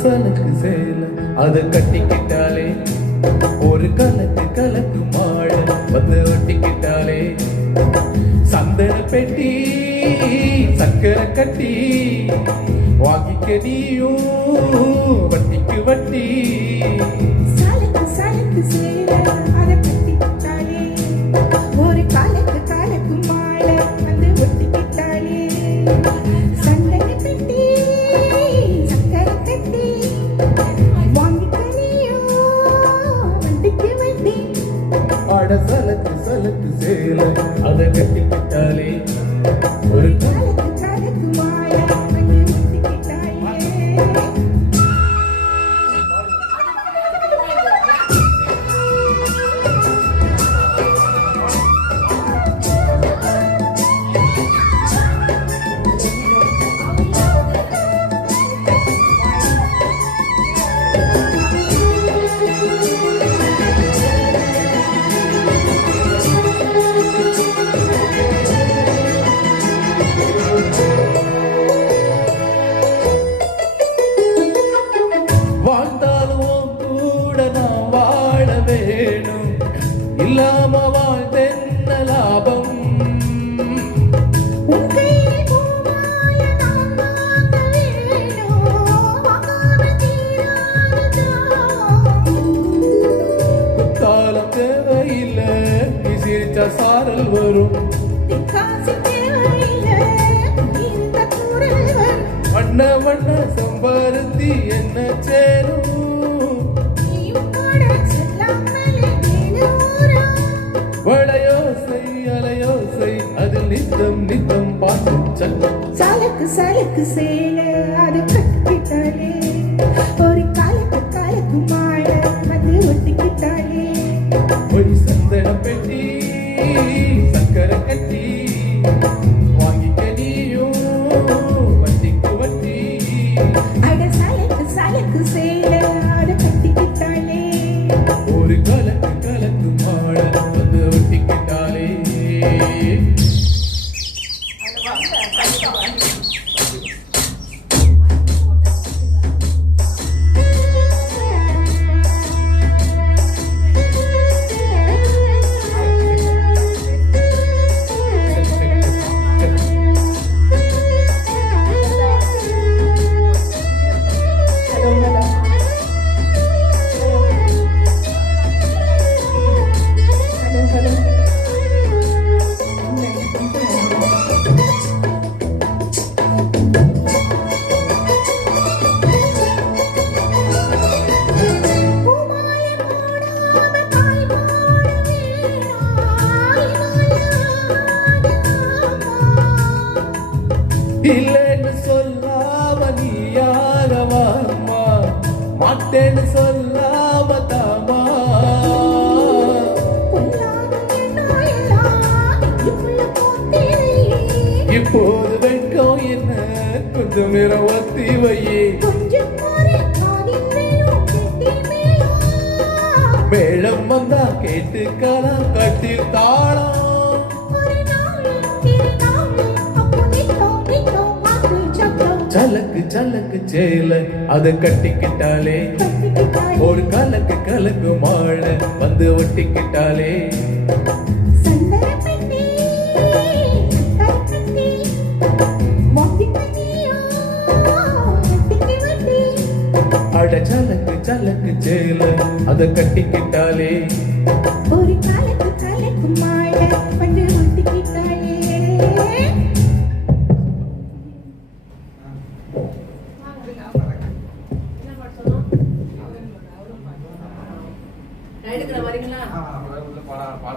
சலக்கு சேல அத கட்டிக்கிட்டாலே ஒரு கலக்கு கலக்கு மாட வந்து ஒட்டிக்கிட்டாலே சந்தன பெட்டி சக்கரை கட்டி வாங்கிக்க நீயும் வட்டிக்கு வட்டி சலக்கு சலக்கு சேல அத கட்டிக்கிட்டாலே ஒரு கலக்கு கலக்கு மாட வந்து ஒட்டிக்கிட்டாலே சந்தன பெட்டி சக்கரை கட்டி ஆட சலக்கு சலக்கு சேல அத கட்டிக்கிட்டாலே ஒரு கலக்கு கலக்கு மாட வந்து ஒட்டிக்கிட்டாலே இல்லாம வாழ்ந்தென்ன லாபம் காலம் தேவையில்லை நீ சிரிச்சா சாரல் வரும் வண்ண வண்ண சம்பாரத்தி என்ன சேரும் வளையோசை அலையோசை அதில் நித்தம் நித்தம் பாட்டு சட்டம் சலக்கு சலக்கு சேல அது கட்டிக்கிட்டாலே ஒரு கலக்கு கலக்கு மாட வந்து ஒட்டிக்கிட்டாலே ஒரு சந்தன பெட்டி சக்கரை கட்டி வாங்கிக்க நீயும் வட்டிக்கு வட்டி அட சலக்கு சலக்கு சேல அது கட்டிக்கிட்டாலே ஒரு கலக்கு கலக்கு மாட வந்து ஒட்டிக்கிட்டாலே இல்லைன்னு சொல்லாம நீ யாரவாமா மாட்டேன்னு சொல்லாம தாமா இப்போது வெட்கம் என்ன கொஞ்சம் இரவத்தி வையே மேளம் வந்தா கேட்டுக்கலாம் கட்டில் தாளம் சலக்கு சலக்கு சேல அத கட்டிக்கிட்டாலே ஒரு கலக்கு கலக்கு மாழ வந்து ஒட்டிக்கிட்டாலே அட சலக்கு சலக்கு சேல அத கட்டிக்கிட்டாலே ஒரு கலக்கு கலக்கு மாழ வந்து ஒட்டிக்கிட்டாலே எடுக்கிற வரீங்களா பாட பாட